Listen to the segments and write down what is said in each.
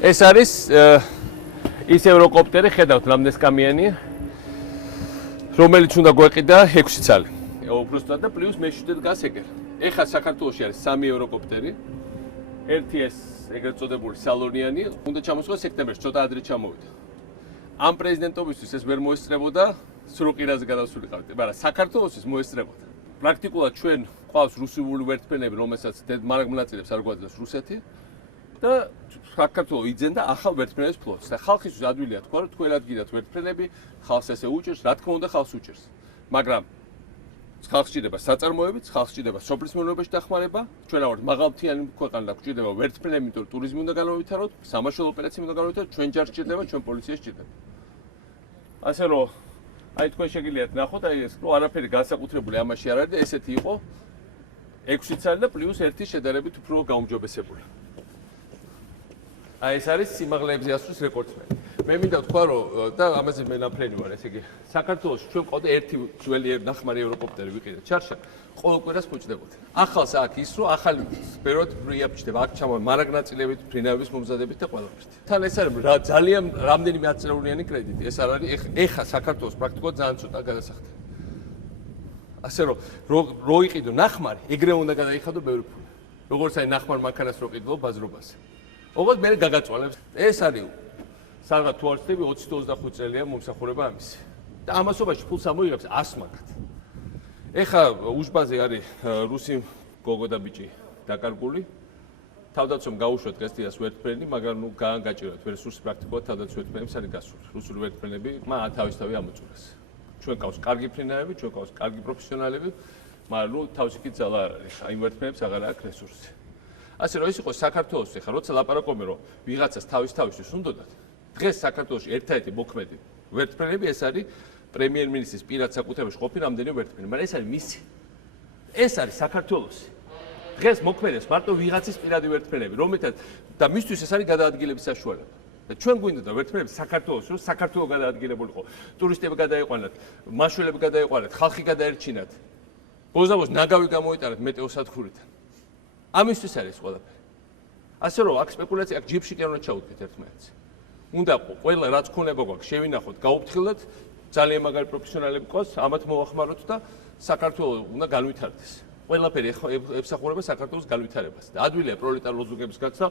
ეს არის ის ევროკოპტერი, ხედავთ რამდენს კამიანია, რომელიც უნდა გვეყიდა 6 ცალი. უბრალოდ და პლუს მე-7 დგას ეგერ. ეხლა საქართველოში არის 3 ევროკოპტერი. ერთი ეს ეგრეთ წოდებული სალონიანი, უნდა ჩამოსულიყო სექტემბერში, ცოტა ადრე ჩამოვიდა. ამ პრეზიდენტობისთვის ეს ვერ მოესწრებოდა, სროყირაზე გადასულიყავით, მაგრამ საქართველოსთვის მოესწრებოდა. პრაქტიკულად ჩვენ ყავს რუსული ვერტმფრენები, რომელსაც მარაგმნაწილებს არ გვაძლევს რუსეთი და საქართველოს იძენდა ახალ ვერტმფრენების ფლოტს. და ხალხისთვის ადვილია თქვა, რომ თქვენ ადგილად ვერტმფრენები, ხალხს ესე უჭერს, რა თქმა უნდა ხალხს უჭერს. მაგრამ ხალხს ჭირდება საწარმოებიც, ხალხს ჭირდება სოფლის მეურნეობაში დახმარება, ჩვენ ავართ მაღალმთიანი ქვეყანა და გვჭირდება ვერტმფრენები, იმიტომ რომ ტურიზმი უნდა განავითაროთ, სამაშველო ოპერაციები უნდა განავითაროთ, ჩვენ ჯარს ჭირდება, ჩვენ პოლიციას ჭირდება. ასე რომ აი თქვენ შეგიძლიათ ნახოთ, აი ეს რო არაფერი განსაკუთრებული ამაში არ არის და ესეთი იყო 6 ცალი და პლუს ერთი შედარებით უფრო გაუმჯობესებული. აი ეს არის სიმაღლეებზე ასვლის რეკორდსმენი. მე მინდა ვთქვა, რომ და ამაზე მე ნაფრენი ვარ, ესე იგი, საქართველოს ჩვენ ყავდა ერთი ძველი ნახმარი ევროკოპტერი ვიყიდეთ ჩარშა, ყოველ კვირას ხუჭდებოდა. ახალს აქ ის რომ ახალი სპეროდ პრიაფჭდება, აქ ჩამოვა მარაგნაწილებით, ფრინავების მომზადებით და ყველაფერით. თან ეს არის ძალიან რამდენიმე ათწლეულიანი კრედიტი, ეს არ არის ეხა საქართველოს პრაქტიკულად ძალიან ცოტა გადასახდა. ასე რომ რო იყიდო ნახმარი, ეგრე უნდა გადაიხადო ბევრი ფული. როგორც აი ნახმარ მანქანას რო ყიდულობ ბაზრობაზე. ოღონდ მე გაგაწვალებს. ეს არის სადღაც თუ არ ვცდები 20-25 წელია მომსახურება ამისი. და ამასობაში ფულს ამოიღებს 100 მაგათ. ეხა უშბაზე არის რუსი გოგო და ბიჭი დაკარგული. თავდაცვამ გაუშვათ დღესდღეას ვერტმფრენი, მაგრამ ნუ გაანგაჭიროთ რესურსი პრაქტიკულად თავდაცვის ვერტმფრენებს არის გასული. რუსული ვერტმფრენები მან თავისთავად ამოწურეს. ჩვენ ყავს კარგი ფრინავები, ჩვენ ყავს კარგი პროფესიონალები, მაგრამ ნუ თავისი კი ძალა არ არის. აი ვერტმფრენებს აღარ აქვს რესურსი. ასე რომ ის იყო საქართველოს ეხა როცა ლაპარაკობენ რომ ვიღაცას თავისთვის უნდათ დღეს საქართველოში ერთადერთი მოქმედი ვერტმფრენები ეს არის პრემიერ-მინისტრის პირად საკუთრებაში ყოფილი რამდენი ვერტმფრენი, მაგრამ ეს არის მისი. ეს არის საქართველოსი. დღეს მოქმედებს მარტო ვიღაცის პირადი ვერტმფრენები, რომელთაც და მისთვის ეს არის გადაადგილების საშუალება. და ჩვენ გვინდა ვერტმფრენები საქართველოს, რომ საქართველოს გადაადგილებულიყო, ტურისტები გადაიყვანათ, მაშველები გადაიყვანათ, ხალხი გადაერჩინათ. ბოზავოს ნაგავი გამოიტანათ მეტეოსადგურიდან. ამისთვის არის ყველაფერი. ასე რომ აქ სპეკულაცია, აქ ჯიბში კი არ უნდა ჩაუდგეთ ერთმანეთს. უნდა ყველა რაც ქონება გვაქვს შევინახოთ, გაუფრთხილდეთ, ძალიან მაგარი პროფესიონალები ყავს, ამათ მოახმაროთ და საქართველოს უნდა განვითარდეს. ყველაფერი ემსახურება საქართველოს განვითარებას. და ადვილია პროლეტარ ლოზუნგების გაცდა,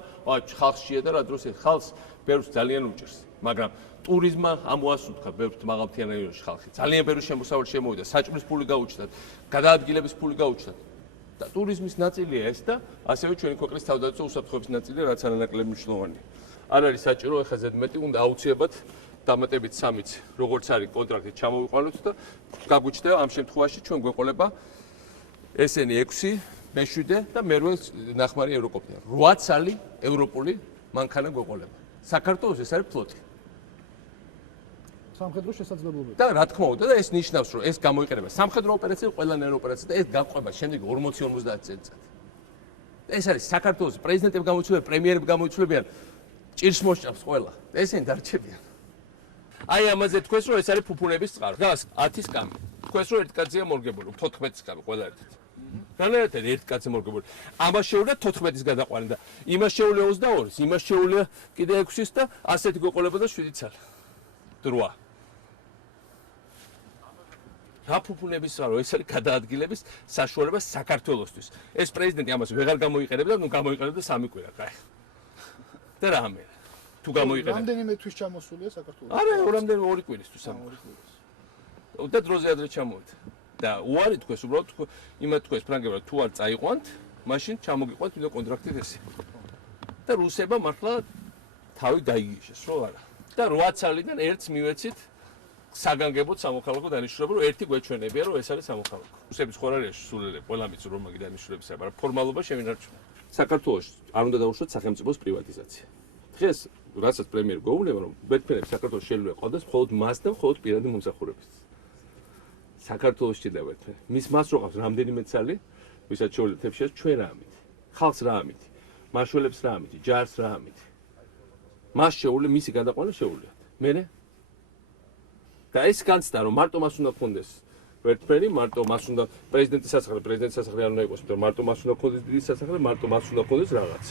ხალხს შეედა რა დროს ხალხს ბევრს ძალიან უჭერს, მაგრამ ტურიზმმა ამოასუნთქა ბევრ მაღალმთიან რაიონში ხალხი. ძალიან ბევრი შემოსავალი შემოვიდა, საჭმლის ფული გაუჩნდათ, გადაადგილების ფული გაუჩნდათ. და ტურიზმის ნაწილია ეს და ასევე ჩვენი ქვეყნის თავდაცვის უსაფრთხოების ნაწილია, რაც არანაკლებ მნიშვნელოვანია. არ არის საჭირო ეხლა ზედმეტი, უნდა აუცილებლად დამატებით 3-იც, როგორც არის კონტრაქტით ჩამოვიყვანოთ და გაგვიჩნდება ამ შემთხვევაში ჩვენ გვეყოლება ესენი 6, მე-7 და მე-8 ნახმარი ევროკოპტერი. 8 ცალი ევროპული მანქანა გვეყოლება. საქართველოს ეს არის ფლოტი. სამხედრო შესაძლებლობები. და რა თქმა უნდა, და ეს ნიშნავს, რომ ეს გამოიყენება სამხედრო ოპერაციებში, ყველანაირ ოპერაციებში და ეს გაყვება შემდეგ 40-50 წელიწად. ეს არის საქართველოს პრეზიდენტები გამოიცვლებიან, პრემიერები გამოიცვლებიან, ჭირს მოსჭამს ყველა. ესენი დარჩებიან. აი ამაზე თქვენს რომ ეს არის ფუფუნების წყარო. და 10-ის კამი. თქვენს რომ ერთ კაცია მორგებული, 14-ის კამი ყველა ერთად. განაერთად ერთ კაცი მორგებული. ამას შეუძლია 14-ის გადაყვანა და იმას შეუძლია 22-ის, იმას შეუძლია კიდე 6-ის და ასეთი გვეყოლებოდა 7 ცალი. 8. რა ფუფუნების წყარო, ეს არის გადაადგილების საშუალება საქართველოსთვის. ეს პრეზიდენტი ამას ვეღარ გამოიყენებდა, ნუ გამოიყენებდა 3 კვირა, კაი. და რამე თუ გამოიყენება. რამდენიმე თვის ჩამოსულია საქართველოს? არა, რამდენიმე 2 კვირისთვის 3 კვირას. და დროზე ადრე ჩამოვიდა. და უარი თქვეს, უბრალოდ იმათ თქვეს ფრანგებმა თუ არ წაიყვანთ, მაშინ ჩამოგიყვანთ ვიდეო კონტრაქტით ესე. და რუსებმა მართლა თავი გაიგიშეს, რო არა. და 8 ცალიდან ერთს მივეცით საგანგებოდ სამოქალაქო დანიშნულება, რომ ერთი გვეჩვენებია, რომ ეს არის სამოქალაქო. რუსების ხო არ არის სულელე, ყველა მიცურ რომ მაგი დანიშნულების არა, მაგრამ ფორმალობა შევინარჩუნოთ. საქართველოს არ უნდა დაუშვათ სახელმწიფოს პრივატიზაცია. დღეს რასაც პრემიერ გვეუბნება, რომ ვერტმფრენებს საქართველოს შეიძლება ყავდეს მხოლოდ მას და მხოლოდ პირადი მომსახურების. საქართველოს ჭირდება ვერტმფრენი. მის მას რო ყავს რამდენიმე ცალი, ვისაც შეუძლია თებში ჩვენ რა ამით. ხალხს რა ამით. მაშველებს რა ამით, ჯარს რა ამით. მას შეუძლია მისი გადაყვანა შეუძლიათ. მერე და ეს განცდა რომ მარტო მას უნდა გქონდეს ვერტმენი, მარტო მას უნდა პრეზიდენტის სასახლე არ უნდა იყოს, იმიტომ რომ მარტო მას უნდა ქონდეს დიდი სასახლე, მარტო მას უნდა ქონდეს რაღაც.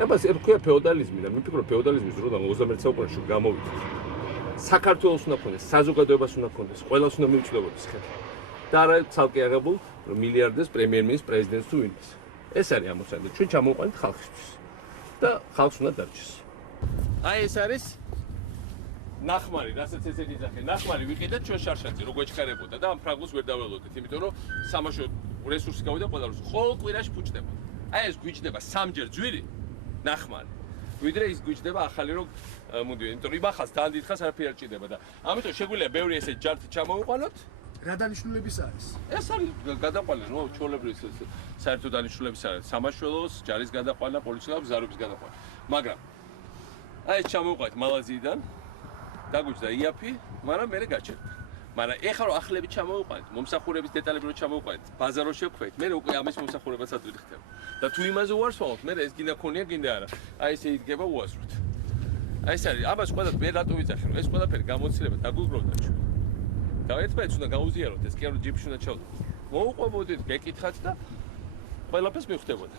აბას ერქვია ფეოდალიზმი და მე ვფიქრობ ფეოდალიზმის დროდან 21 საუკუნეში გამოვიდა. საქართველოს უნდა ქონდეს, საზოგადოებას უნდა ქონდეს, ყველას უნდა მიუჩნდებოდეს ხელი. და არა ცალკე აღებულ მილიარდერს, პრემიერ-მინისტრს, პრეზიდენტს თუ ვინმეს. ეს არის ამოცანა და ჩვენ ჩამოვყენთ ხალხისთვის. და ხალხს უნდა დარჩეს. აი ეს არის ნახმარი, რასაც ესეთი ძახე. ნახმარი ვიყიდეთ ჩვენ შარშანზე, რო გვეჩქარებოდა და ამ ფრაგმენტს ვერ დაველოდეთ, იმიტომ რომ სამაშო რესურსი გავიდა ყველას. ყოველ კვირაში ფუჭდება. აი ეს გვიჭდება სამჯერ ძვირი ნახმარი. ვიდრე ის გვიჭდება ახალი რო მოდიო, იმიტომ რომ იმახას თან დიდხანს არაფერი არ ჭირდება და ამიტომ შეგვიძლია ბევრი ესე ჯართ ჩამოვიყვანოთ. რა დანიშნულების არის? ეს არის გადაყვანა, ნუ ჩვეულებრივი საერთო დანიშნულების არის. სამაშველოს, ჯარის გადაყვანა, პოლიციის ზარობის გადაყვანა. მაგრამ აი ეს ჩამოვიყვანეთ მალაზიიდან. დაგვიჭდა იაფი, მაგრამ მე გაჩერდა. მაგრამ ეხლა რომ ახლებით ჩამოვიყვანეთ, მომსახურების დეტალები რომ ჩამოვიყვანეთ, ბაზარ რო შევქვეთ, მე უკვე ამის მომსახურებასაც ვიხდება. და თუ იმაზე უარსვალოთ, მე ეს გინდა ქონია, გინდა არა. აი ესე იდგება უაზროდ. აი ეს არის, ამას ყველას მე რატო ვიძახე, რომ ეს ყველაფერი გამოცდილება დაგვიგროვდა ჩვენ. და ერთმანეთს უნდა გაუზიაროთ, ეს კი არა ჯიპში უნდა ჩავდოთ. მოუყვებოდით, გეკითხათ და ყველაფერს მივხვდებოდა.